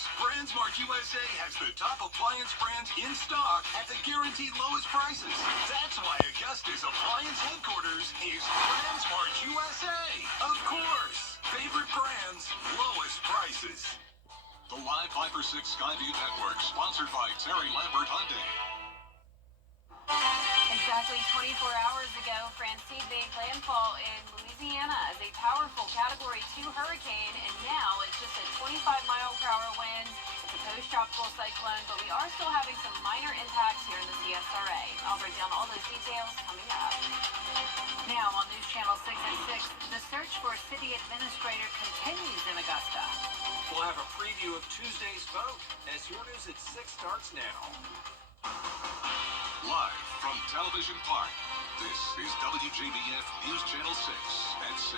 news. BrandsMart USA has the top appliance brands in stock at the guaranteed lowest prices. That's why Augusta's appliance headquarters is BrandsMart USA. Of course, favorite brands, lowest prices. The Live 5 for 6 Skyview Network, sponsored by Terry Lambert Hyundai. Exactly 24 hours ago, Francine made landfall in Louisiana as a powerful Category 2 hurricane, and now it's just a 25-mile-per-hour wind. It's a post-tropical cyclone, but we are still having some minor impacts here in the CSRA. I'll break down all those details coming up. Now on News Channel 6 at 6, the search for a city administrator continues in Augusta. We'll have a preview of Tuesday's vote as your news at 6 starts now. Live from Television Park, this is WJBF News Channel 6 at 6.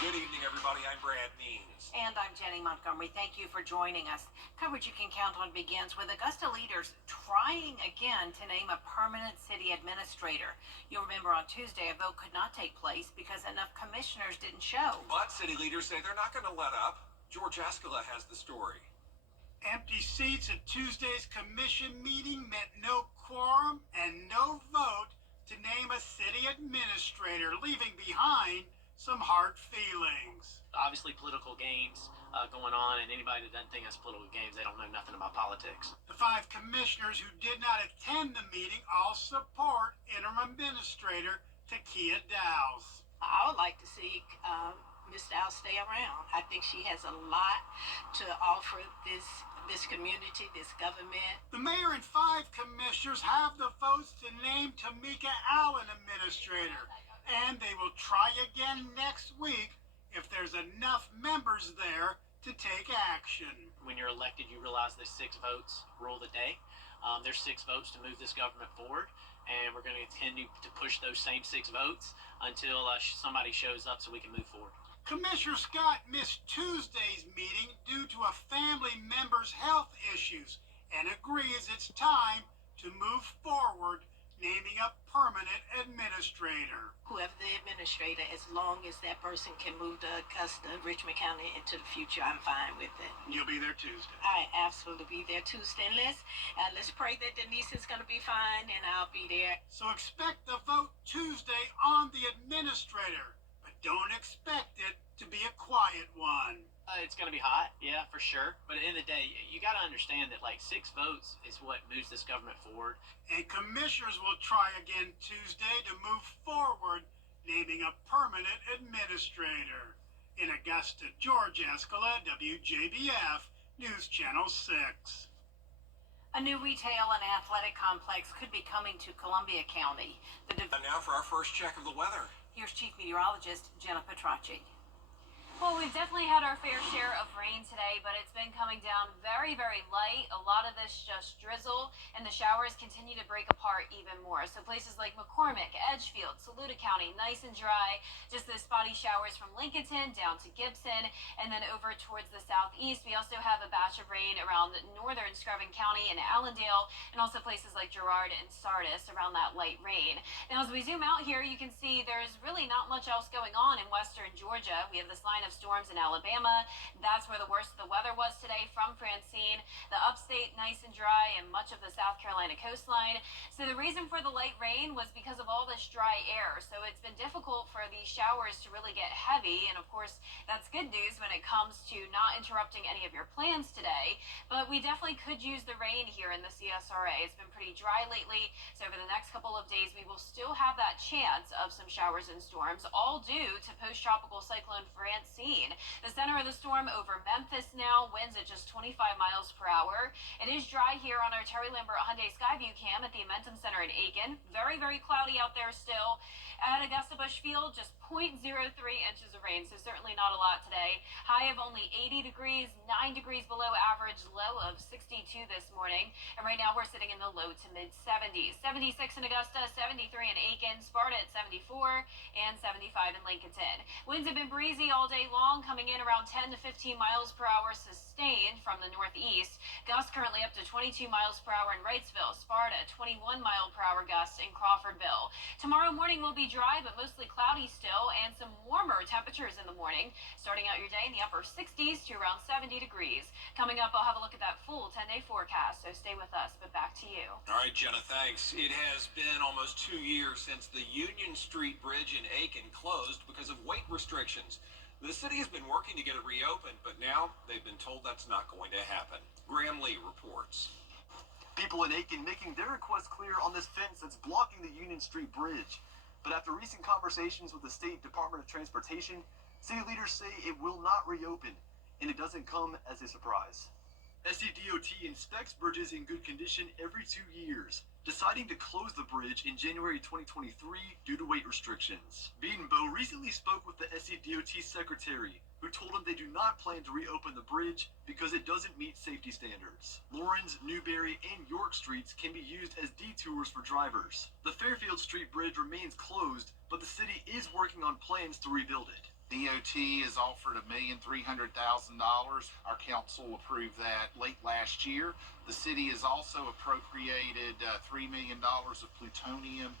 Good evening, everybody. I'm Brad Means. And I'm Jenny Montgomery. Thank you for joining us. Coverage you can count on begins with Augusta leaders trying again to name a permanent city administrator. You'll remember on Tuesday a vote could not take place because enough commissioners didn't show. But city leaders say they're not going to let up. George Ascala has the story. Empty seats at Tuesday's commission meeting meant no quorum and no vote to name a city administrator, leaving behind some hard feelings. Obviously political games going on, and anybody that doesn't think that's political games, they don't know nothing about politics. The 5 commissioners who did not attend the meeting all support interim administrator Takia Dowse. I would like to see Ms. Dowse stay around. I think she has a lot to offer this community, this government. The mayor and 5 commissioners have the votes to name Tamika Allen administrator, and they will try again next week if there's enough members there to take action. When you're elected, you realize that 6 votes rule the day. There's 6 votes to move this government forward, and we're going to continue to push those same 6 votes until somebody shows up so we can move forward. Commissioner Scott missed Tuesday's meeting due to a family member's health issues and agrees it's time to move forward, naming a permanent administrator. Whoever the administrator, as long as that person can move to Augusta, Richmond County into the future, I'm fine with it. You'll be there Tuesday. I absolutely be there Tuesday. Let's pray that Denise is going to be fine, and I'll be there. So expect the vote Tuesday on the administrator, but don't expect it to be a quiet one. It's going to be hot, yeah, for sure. But at the end of the day, you got to understand that 6 votes is what moves this government forward. And commissioners will try again Tuesday to move forward, naming a permanent administrator. In Augusta, George Ascala, WJBF, News Channel 6. A new retail and athletic complex could be coming to Columbia County. And now for our first check of the weather. Here's Chief Meteorologist Jenna Petracci. Well, we've definitely had our fair share of rain today, but it's been coming down very, very light. A lot of this just drizzle, and the showers continue to break apart even more. So places like McCormick, Edgefield, Saluda County, nice and dry. Just those spotty showers from Lincolnton down to Gibson, and then over towards the southeast. We also have a batch of rain around northern Screven County and Allendale, and also places like Girard and Sardis around that light rain. Now, as we zoom out here, you can see there's really not much else going on in western Georgia. We have this line of storms in Alabama. That's where the worst of the weather was today from Francine. The upstate, nice and dry, and much of the South Carolina coastline. So the reason for the light rain was because of all this dry air. So it's been difficult for these showers to really get heavy. And of course, that's good news when it comes to not interrupting any of your plans today. But we definitely could use the rain here in the CSRA. It's been pretty dry lately. So over the next couple of days, we will still have that chance of some showers and storms, all due to post-tropical cyclone Francine. The center of the storm over Memphis now, winds at just 25 miles per hour. It is dry here on our Terry Lambert Hyundai Skyview cam at the Amentum Center in Aiken. Very, very cloudy out there still. At Augusta Busch Field, just 0.03 inches of rain, so certainly not a lot today. High of only 80 degrees, 9 degrees below average, low of 62 this morning. And right now we're sitting in the low to mid 70s. 76 in Augusta, 73 in Aiken, Sparta at 74, and 75 in Lincolnton. Winds have been breezy all day long, coming in around 10 to 15 miles per hour sustained from the northeast. Gusts currently up to 22 miles per hour in Wrightsville, Sparta, 21 mile per hour gusts in Crawfordville. Tomorrow morning will be dry, but mostly cloudy still, and some warmer temperatures in the morning. morning. Starting out your day in the upper 60s to around 70 degrees. Coming up, I'll have a look at that full 10-day forecast, so stay with us. But back to you. All right, Jenna, thanks. It has been almost 2 years since the Union Street Bridge in Aiken closed because of weight restrictions. The city has been working to get it reopened, but now they've been told that's not going to happen. Graham Lee reports. People in Aiken making their request clear on this fence that's blocking the Union Street Bridge. But after recent conversations with the State Department of Transportation, city leaders say it will not reopen, and it doesn't come as a surprise. SCDOT inspects bridges in good condition every 2 years, deciding to close the bridge in January 2023 due to weight restrictions. Beatonbow recently spoke with the SCDOT secretary, who told him they do not plan to reopen the bridge because it doesn't meet safety standards. Lawrence, Newberry, and York Streets can be used as detours for drivers. The Fairfield Street Bridge remains closed, but the city is working on plans to rebuild it. DOT has offered $1,300,000. Our council approved that late last year. The city has also appropriated $3 million of plutonium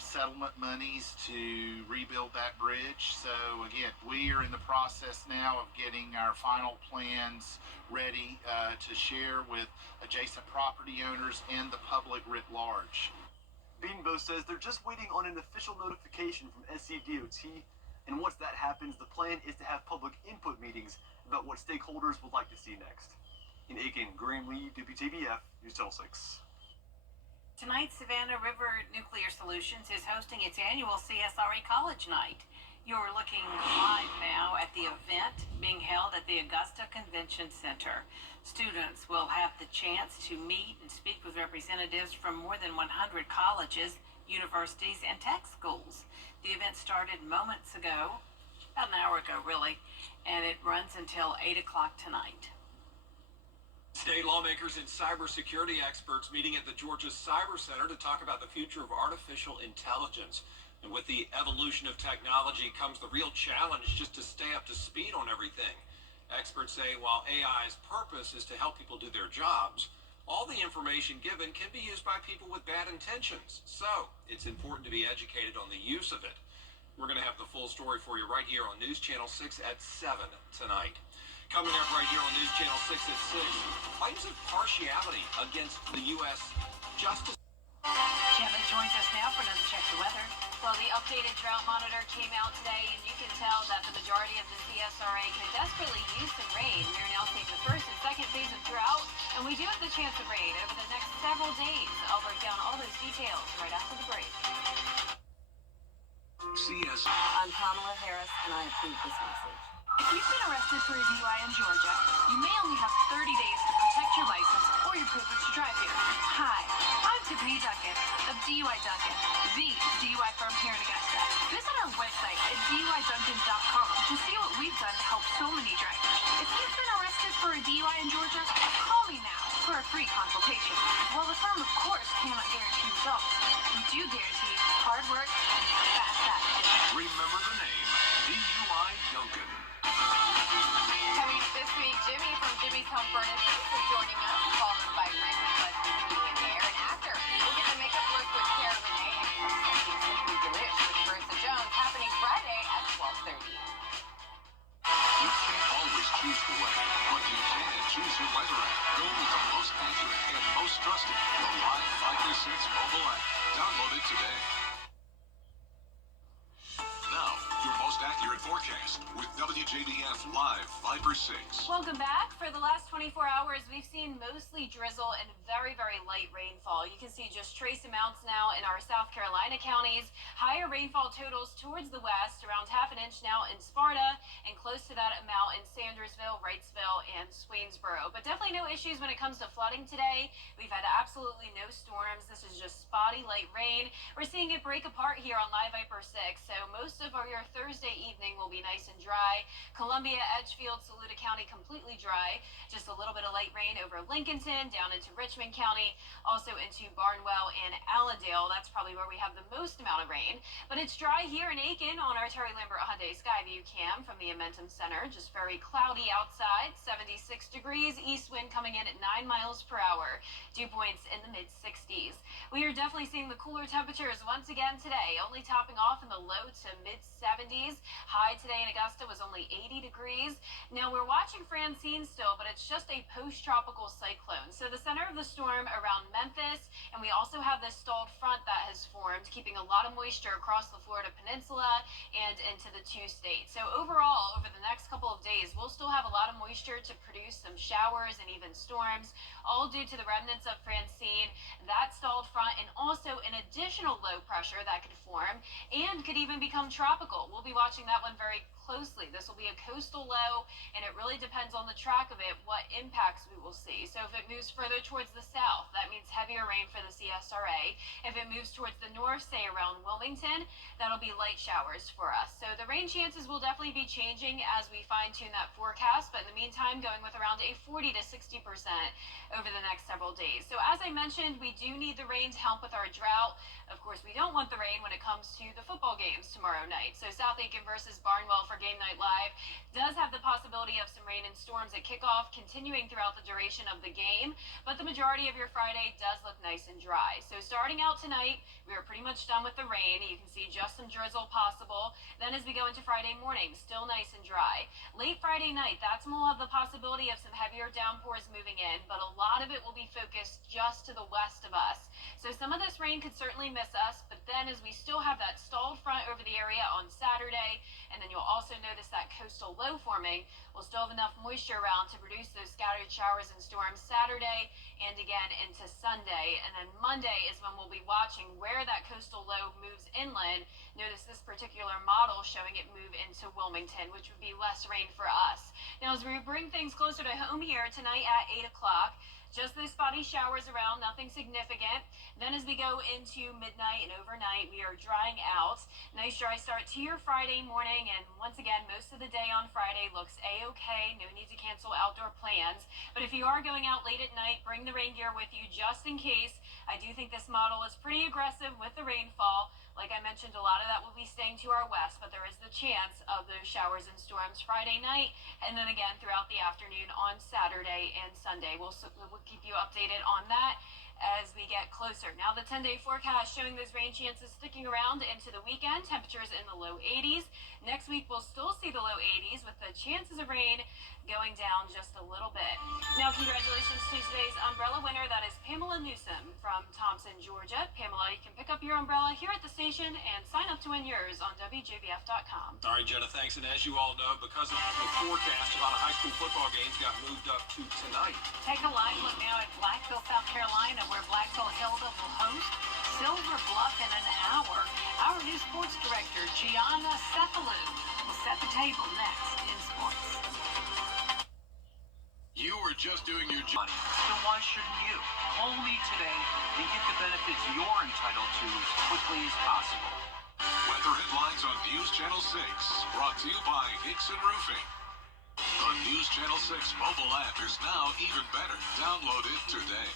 settlement monies to rebuild that bridge. So again, we are in the process now of getting our final plans ready to share with adjacent property owners and the public writ large. Beatonbow says they're just waiting on an official notification from SCDOT, and once that happens, the plan is to have public input meetings about what stakeholders would like to see next. In Aiken, Graham Lee, WJBF, News Channel 6. Tonight, Savannah River Nuclear Solutions is hosting its annual CSRA College Night. You're looking live now at the event being held at the Augusta Convention Center. Students will have the chance to meet and speak with representatives from more than 100 colleges, universities, and tech schools. The event started moments ago, about an hour ago really, and it runs until 8 o'clock tonight. State lawmakers and cybersecurity experts meeting at the Georgia Cyber Center to talk about the future of artificial intelligence. And with the evolution of technology comes the real challenge just to stay up to speed on everything. Experts say while AI's purpose is to help people do their jobs, all the information given can be used by people with bad intentions. So it's important to be educated on the use of it. We're going to have the full story for you right here on News Channel 6 at 7 tonight. Coming up right here on News Channel 6 at 6, claims of partiality against the U.S. Justice. Gemma joins us now for another check of weather. Well, the updated drought monitor came out today, and you can tell that the majority of the CSRA could desperately use some rain. We are now seeing the first and second phase of drought, and we do have the chance of rain over the next several days. I'll break down all those details right after the break. CSRA. I'm Kamala Harris, and I approve this message. If you've been arrested for a DUI in Georgia, you may only have 30 days to protect your license or your privilege to drive here. Hi, I'm Tiffany Duncan of DUI Duncan, the DUI firm here in Augusta. Visit our website at DUIDuncan.com to see what we've done to help so many drivers. If you've been arrested for a DUI in Georgia, call me now for a free consultation. While the firm, of course, cannot guarantee results, we do guarantee hard work and fast action. Remember the name, DUI Duncan. Coming up this week, Jimmy from Jimmy's Home Furnishings is joining us, followed by Rick with Let's Be Beauty and Hair. And after, we'll get a makeup look with Cara Renee and Simply Delish with Marissa Jones, happening Friday at 12:30. You can't always choose the weather, but you can choose your weather app. Go with the most accurate and most trusted, the Live 536 mobile app. Download it today. Now, your most accurate forecast with WJBF Live 536. Welcome back. For the last 24 hours, we've seen mostly drizzle and very, very light rainfall. You can see just trace amounts now in our South Carolina counties. Higher rainfall totals towards the west, around half an inch now in Sparta, and close to that amount in Sandersville, Wrightsville, and Swainsboro. But definitely no issues when it comes to flooding today. We've had absolutely no storms. This is just spotty light rain. We're seeing it break apart here on Live Viper 6, so most of your Thursday evening will be nice and dry. Columbia, Edgefield, Saluda County completely dry. Just a little bit of light rain over Lincolnton, down into Richmond County, also into Barnwell and Allendale. That's probably where we have the most amount of rain. But it's dry here in Aiken on our Terry Lambert Hyundai Skyview cam from the Amentum Center. Just very cloudy outside, 76 degrees, east wind coming in at 9 miles per hour. Dew points in the mid-60s. We are definitely seeing the cooler temperatures once again today, only topping off in the low to mid-70s. High today in in Augusta was only 80 degrees. Now we're watching Francine still, but it's just a post-tropical cyclone. So the center of the storm around Memphis, and we also have this stalled front that has formed, keeping a lot of moisture across the Florida Peninsula and into the two states. So overall, over the next couple of days, we'll still have a lot of moisture to produce some showers and even storms, all due to the remnants of Francine, that stalled front, and also an additional low pressure that could form and could even become tropical. We'll be watching that one very closely. This will be a coastal low, and it really depends on the track of it what impacts we will see. So if it moves further towards the south, that means heavier rain for the CSRA. If it moves towards the north, say around Wilmington, that'll be light showers for us. So the rain chances will definitely be changing as we fine-tune that forecast, but in the meantime, going with around a 40 to 60% over the next several days. So as I mentioned, we do need the rain to help with our drought. Of course, we don't want the rain when it comes to the football games tomorrow night. So South Aiken versus Barnwell for Game Night Live does have the possibility of some rain and storms at kickoff, continuing throughout the duration of the game, but the majority of your Friday does look nice and dry. So starting out tonight, we are pretty much done with the rain. You can see just some drizzle possible. Then as we go into Friday morning, still nice and dry. Late Friday night, that's when we'll have the possibility of some heavier downpours moving in, but a lot of it will be focused just to the west of us. So some of this rain could certainly miss us, but then as we still have that stalled front over the area on Saturday, and then you'll also notice that coastal low forming, we'll still have enough moisture around to produce those scattered showers and storms Saturday and again into Sunday. And then Monday is when we'll be watching where that coastal low moves inland. Notice this particular model showing it move into Wilmington, which would be less rain for us. Now as we bring things closer to home here tonight at 8 o'clock, just those spotty showers around, nothing significant. Then as we go into midnight and overnight, we are drying out. Nice dry start to your Friday morning, and once again, most of the day on Friday looks a-okay. No need to cancel outdoor plans. But if you are going out late at night, bring the rain gear with you just in case. I do think this model is pretty aggressive with the rainfall. Like I mentioned, a lot of that will be staying to our west, but there is the chance of those showers and storms Friday night, and then again throughout the afternoon on Saturday and Sunday. We'll keep you updated on that as we get closer. Now the 10-day forecast showing those rain chances sticking around into the weekend. Temperatures in the low 80s. Next week we'll still see the low 80s with the chances of rain going down just a little bit. Now congratulations to today's umbrella winner. That is Pamela Newsom from Thompson, Georgia. Pamela, you can pick up your umbrella here at the station and sign up to win yours on WJBF.com. All right, Jenna, thanks. And as you all know, because of the forecast, a lot of high school football games got moved up to tonight. Take a live look now at Blackville, South Carolina, where Blackville Hilda will host Silver Bluff in an hour. Our new sports director, Gianna Cephalou, will set the table next in sports. You were just doing your job. So why shouldn't you? Call me today and get the benefits you're entitled to as quickly as possible. Weather headlines on News Channel 6, brought to you by Hickson Roofing. The News Channel 6 mobile app is now even better. Download it today.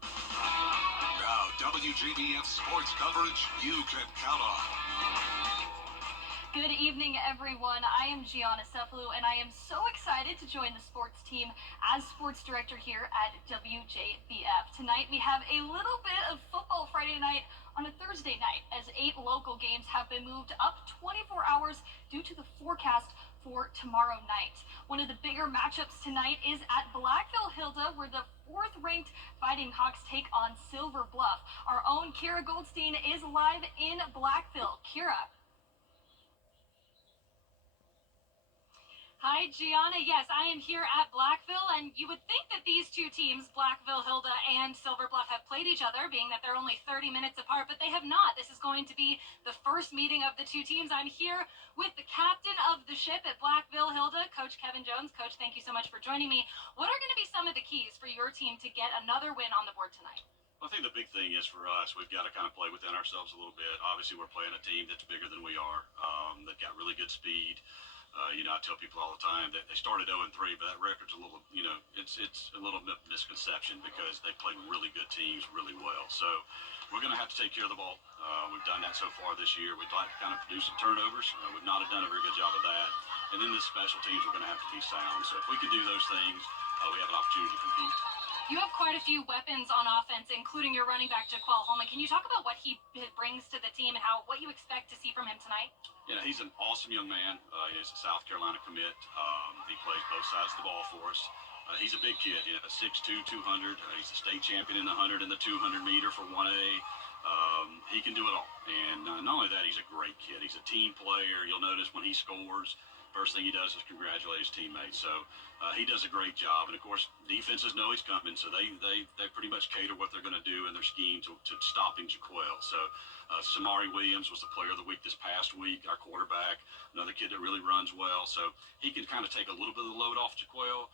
Now, WJBF sports coverage you can count on. Good evening, everyone. I am Gianna Cephalou, and I am so excited to join the sports team as sports director here at WJBF. Tonight, we have a little bit of football Friday night on a Thursday night, as 8 local games have been moved up 24 hours due to the forecast for tomorrow night. One of the bigger matchups tonight is at Blackville Hilda, where the 4th-ranked Fighting Hawks take on Silver Bluff. Our own Kira Goldstein is live in Blackville. Kira. Hi, Gianna. Yes, I am here at Blackville, and you would think that these two teams, Blackville Hilda and Silver Bluff, have played each other, being that they're only 30 minutes apart, but they have not. This is going to be the first meeting of the two teams. I'm here with the captain of the ship at Blackville Hilda, Coach Kevin Jones. Coach, thank you so much for joining me. What are going to be some of the keys for your team to get another win on the board tonight? I think the big thing is for us, we've got to kind of play within ourselves a little bit. Obviously, we're playing a team that's bigger than we are. They've got really good speed. I tell people all the time that they started 0-3, but that record's a little, it's a little bit misconception because they played really good teams really well. So we're going to have to take care of the ball. We've done that so far this year. We'd like to kind of produce some turnovers. We've not done a very good job of that. And then the special teams are going to have to be sound. So if we can do those things, we have an opportunity to compete. You have quite a few weapons on offense, including your running back, Jaquel Holman. Can you talk about what he brings to the team and what you expect to see from him tonight? Yeah, he's an awesome young man. He's a South Carolina commit. He plays both sides of the ball for us. He's a big kid, 6'2", 200. He's a state champion in the 100 and the 200 meter for 1A. He can do it all. And not only that, he's a great kid. He's a team player. You'll notice when he scores, first thing he does is congratulate his teammates. So he does a great job. And, of course, defenses know he's coming, so they pretty much cater what they're going to do in their scheme to stopping Jaquel. So Samari Williams was the player of the week this past week, our quarterback, another kid that really runs well. So he can kind of take a little bit of the load off Jaquel,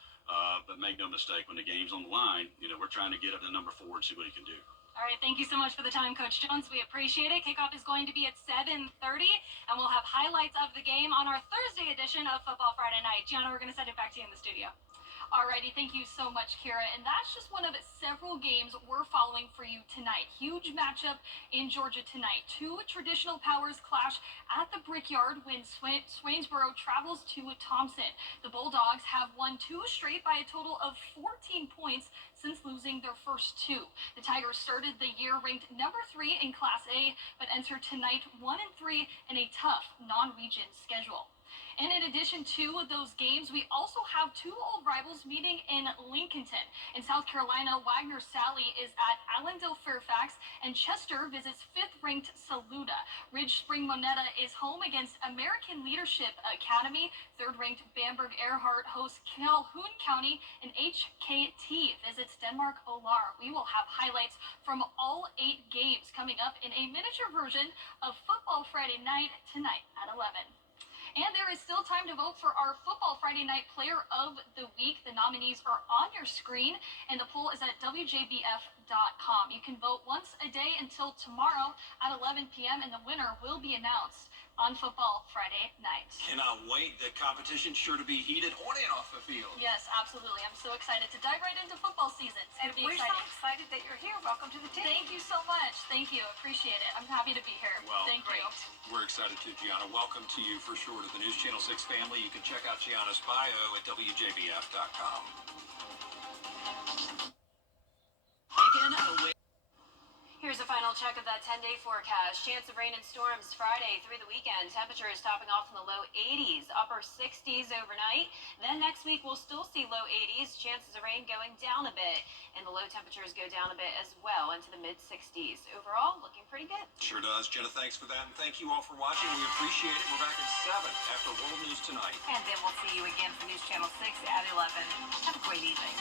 but make no mistake, when the game's on the line, we're trying to get him to number 4 and see what he can do. All right, thank you so much for the time, Coach Jones. We appreciate it. Kickoff is going to be at 7:30, and we'll have highlights of the game on our Thursday edition of Football Friday Night. Gianna, we're going to send it back to you in the studio. Alrighty, thank you so much, Kira. And that's just one of several games we're following for you tonight. Huge matchup in Georgia tonight. Two traditional powers clash at the Brickyard when Swainsboro travels to Thompson. The Bulldogs have won 2 straight by a total of 14 points since losing their first 2. The Tigers started the year ranked number 3 in Class A, but entered tonight 1-3 in a tough non-region schedule. And in addition to those games, we also have 2 old rivals meeting in Lincolnton. In South Carolina, Wagner Sally is at Allendale Fairfax, and Chester visits 5th-ranked Saluda. Ridge Spring Monetta is home against American Leadership Academy. 3rd-ranked Bamberg Earhart hosts Calhoun County, and HKT visits Denmark Olar. We will have highlights from all 8 games coming up in a miniature version of Football Friday Night tonight at 11. And there is still time to vote for our Football Friday Night Player of the Week. The nominees are on your screen, and the poll is at WJBF.com. You can vote once a day until tomorrow at 11 p.m., and the winner will be announced on Football Friday Night. Cannot wait. The competition's sure to be heated on and off the field. Yes, absolutely. I'm so excited to dive right into football season. And we're so excited that you're here. Welcome to the team. Thank you so much. Thank you. Appreciate it. I'm happy to be here. Well, Thank great. you. We're excited too, Gianna. Welcome to you for sure to the News Channel 6 family. You can check out Gianna's bio at WJBF.com. Here's a final check of that 10-day forecast. Chance of rain and storms Friday through the weekend. Temperatures topping off in the low 80s, upper 60s overnight. Then next week we'll still see low 80s. Chances of rain going down a bit, and the low temperatures go down a bit as well into the mid 60s. Overall, looking pretty good. Sure does. Jenna, thanks for that, and thank you all for watching. We appreciate it. We're back at 7 after World News Tonight. And then we'll see you again for News Channel 6 at 11. Have a great evening.